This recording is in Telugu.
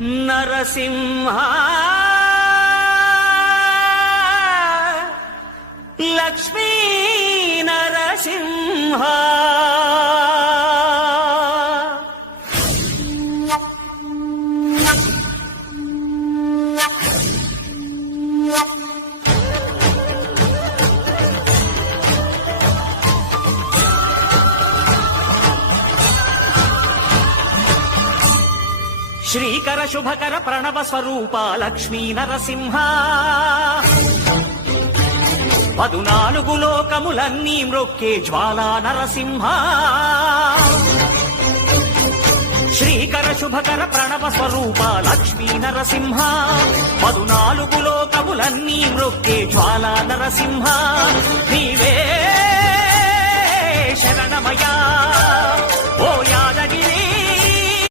నరసింహ లక్ష్మీ నరసింహ శ్రీకర శుభకర ప్రణవ స్వరూప లక్ష్మీ నరసింహ 14 లోకములన్నీ మ్రొక్కే జ్వాలా నరసింహ శ్రీకర శుభకర ప్రణవ స్వరూప లక్ష్మీ నరసింహ 14 లోకములన్నీ మ్రొక్కే జ్వాలా నరసింహ నీవే శరణమయా ఓ